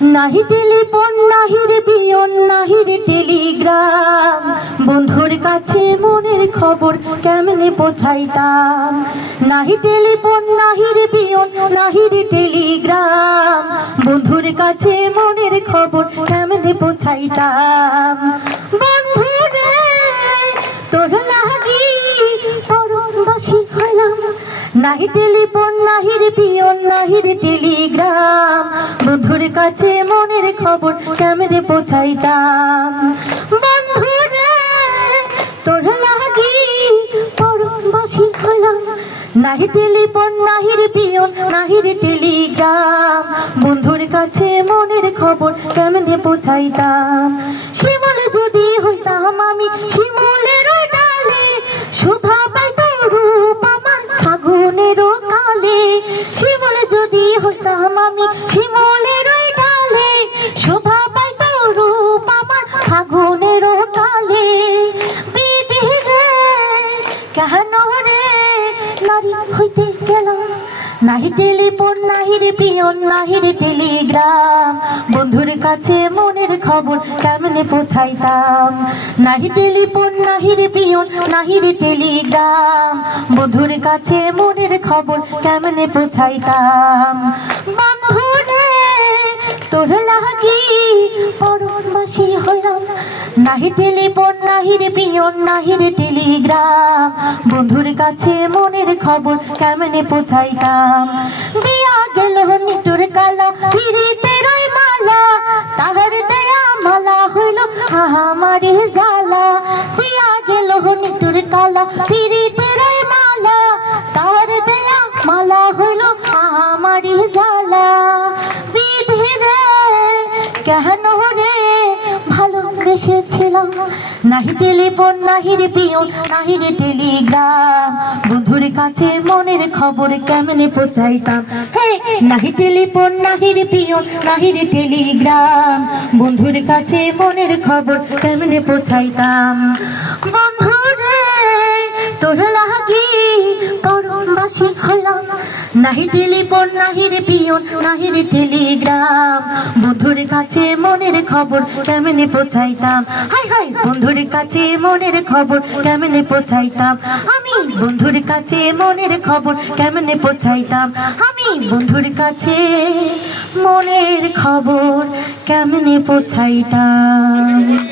নাহি telephone নাহির বিয়ন নাহির telegram. বন্ধুর কাছে মনের খবর কেমনে পৌঁছাইতাম? নাহি টেলিফোন নাহির বিয়ন নাহির টেলিগ্রাম। বন্ধুর কাছে মনের খবর কেমনে পৌঁছাইতাম? বন্ধুরে, তোর লাগি পরমবাসী হলাম। নাহি টেলিফোন নাহির পিয়ন নাহির খবর কেমনে পৌঁছাইতাম? নাহি টেলিফোন, নাহির পিয়ন, নাহির টেলিগ্রাম। বন্ধুর কাছে মনের খবর কেমনে পৌঁছাইতাম? শিমলে যদি ফাগুনের কালে বিধি রে, কেন রে? নারী হইতে গেলাম নাহি টেলিফোন নাহি রে পিয়ন নাহি রে টেলিগ্রাম। বন্ধুর কাছে মনের খবর কেমনে পৌঁছাইতাম? নাহি টেলিফোন নাহি রে পিয়ন নাহি রে টেলিগ্রাম। বন্ধুর কাছে মনের খবর কেমনে পৌঁছাইতাম? বন্ধুরে তোর লাগি হলাম। নাহি টেলিফোন, নাহি পিয়ন, নাহি রে টেলিগ্রাম। বন্ধুর কাছে মনের খবর কেমনে পৌঁছাইতাম? দিয়া গেল নিটুর কালা ফিরিতে মালা। তাহার দেয়া মালা হইল জালা দিয়া গেল নিটুর কালা ফিরিতে মালা। তাহার দেয়া মালা হইল আমারে জালা কেন ভালোবেসেছিলাম নাহি টেলিফোন, নাহি রে পিয়ন নাহি রে টেলিগ্রাম। বন্ধুর কাছে মনের খবর কেমনে পৌঁছাইতাম? হে, নাহি টেলিফোন, নাহি রে পিয়ন নাহি রে টেলিগ্রাম। বন্ধুর কাছে মনের খবর কেমনে পৌঁছাইতাম? বন্ধুরে, তোর লাগি পরমবাসী হলাম। নাহি টেলিফোন, নাহি রে পিয়ন টেলিগ্রাম। বন্ধুর কাছে মনের খবর কেমনে পৌঁছাইতাম? হাই হাই, বন্ধুর কাছে মনের খবর কেমনে পৌঁছাইতাম? আমি বন্ধুর কাছে মনের খবর কেমনে পৌঁছাইতাম? আমি বন্ধুর কাছে মনের খবর কেমনে পৌঁছাইতাম?